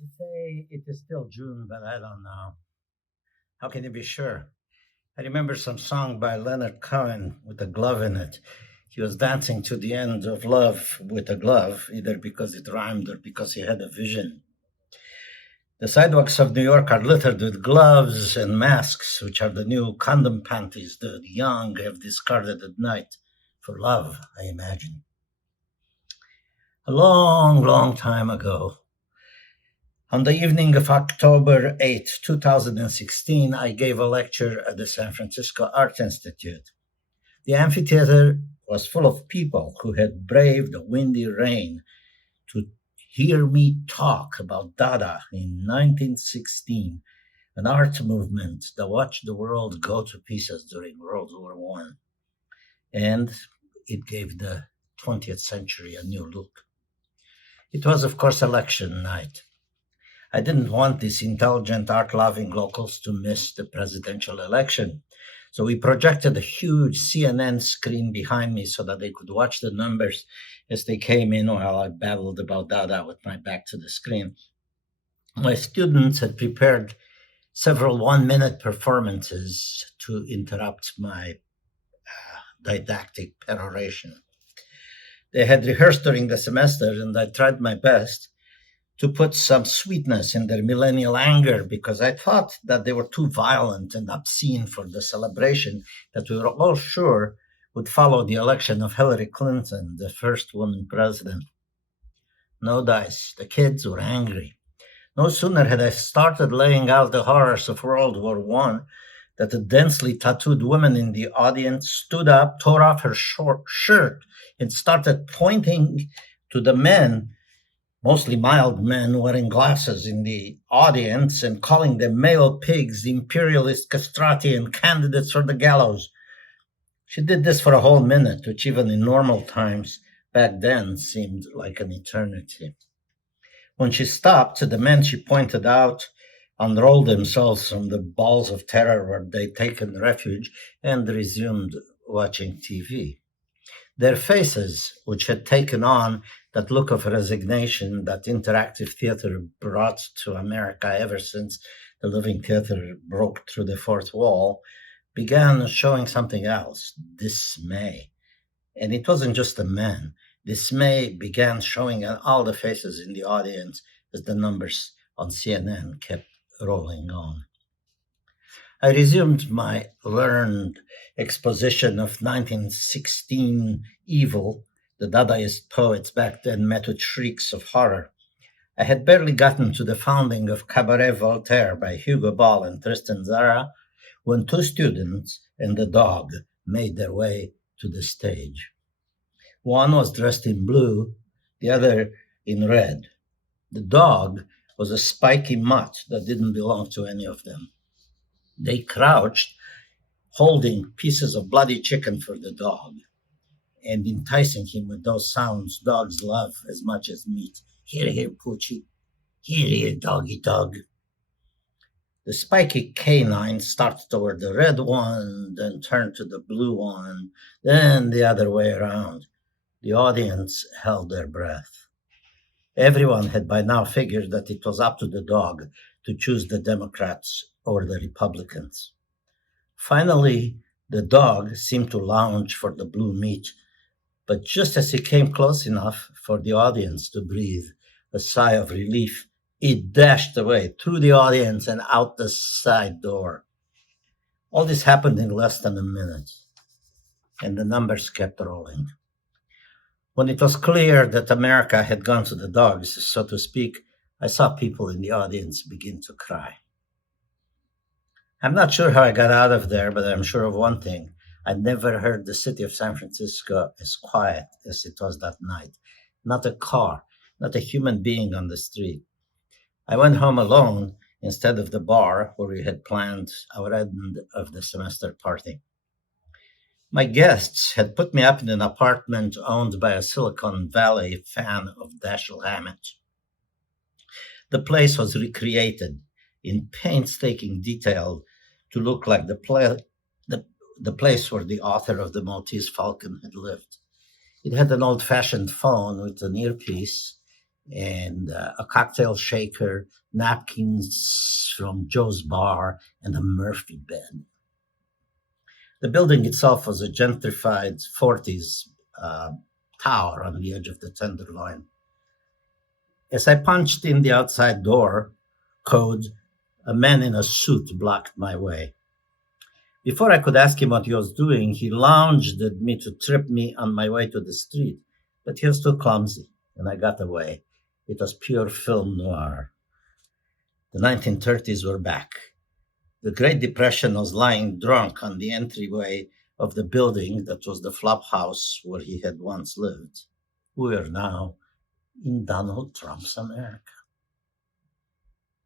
They say it is still June, but I don't know. How can you be sure? I remember some song by Leonard Cohen with a glove in it. He was dancing to the end of Love with a glove, either because it rhymed or because he had a vision. The sidewalks of New York are littered with gloves and masks, which are the new condom panties the young have discarded at night for love, I imagine. A long, long time ago, on the evening of October 8th, 2016, I gave a lecture at the San Francisco Art Institute. The amphitheater was full of people who had braved the windy rain to hear me talk about Dada in 1916, an art movement that watched the world go to pieces during World War I. And it gave the 20th century a new look. It was, of course, election night. I didn't want these intelligent, art-loving locals to miss the presidential election. So we projected a huge CNN screen behind me so that they could watch the numbers as they came in while I babbled about Dada with my back to the screen. My students had prepared several one-minute performances to interrupt my didactic peroration. They had rehearsed during the semester, and I tried my best to put some sweetness in their millennial anger because I thought that they were too violent and obscene for the celebration that we were all sure would follow the election of Hillary Clinton, the first woman president. No dice. The kids were angry. No sooner had I started laying out the horrors of World War I that a densely tattooed woman in the audience stood up, tore off her short shirt, and started pointing to the men, mostly mild men wearing glasses in the audience, and calling them male pigs, imperialist castrati, and candidates for the gallows. She did this for a whole minute, which even in normal times back then seemed like an eternity. When she stopped, the men she pointed out unrolled themselves from the balls of terror where they'd taken refuge and resumed watching TV. Their faces, which had taken on that look of resignation that interactive theater brought to America ever since the living theater broke through the fourth wall, began showing something else, dismay. And it wasn't just the men. Dismay began showing on all the faces in the audience as the numbers on CNN kept rolling on. I resumed my learned exposition of 1916 evil. The Dadaist poets back then met with shrieks of horror. I had barely gotten to the founding of Cabaret Voltaire by Hugo Ball and Tristan Tzara when two students and a dog made their way to the stage. One was dressed in blue, the other in red. The dog was a spiky mutt that didn't belong to any of them. They crouched, holding pieces of bloody chicken for the dog and enticing him with those sounds dogs love as much as meat. Here, here, Poochie. Here, here, doggy dog. The spiky canine started toward the red one, then turned to the blue one, then the other way around. The audience held their breath. Everyone had by now figured that it was up to the dog to choose the Democrats or the Republicans. Finally, the dog seemed to lounge for the blue meat, but just as he came close enough for the audience to breathe a sigh of relief, it dashed away through the audience and out the side door. All this happened in less than a minute, and the numbers kept rolling. When it was clear that America had gone to the dogs, so to speak, I saw people in the audience begin to cry. I'm not sure how I got out of there, but I'm sure of one thing. I'd never heard the city of San Francisco as quiet as it was that night. Not a car, not a human being on the street. I went home alone instead of the bar where we had planned our end of the semester party. My guests had put me up in an apartment owned by a Silicon Valley fan of Dashiell Hammett. The place was recreated in painstaking detail to look like the place where the author of the Maltese Falcon had lived. It had an old-fashioned phone with an earpiece and a cocktail shaker, napkins from Joe's bar, and a Murphy bed. The building itself was a gentrified 40s tower on the edge of the Tenderloin. As I punched in the outside door code, a man in a suit blocked my way. Before I could ask him what he was doing, he lounged at me to trip me on my way to the street, but he was too clumsy, and I got away. It was pure film noir. The 1930s were back. The Great Depression was lying drunk on the entryway of the building that was the flop house where he had once lived. We are now in Donald Trump's America.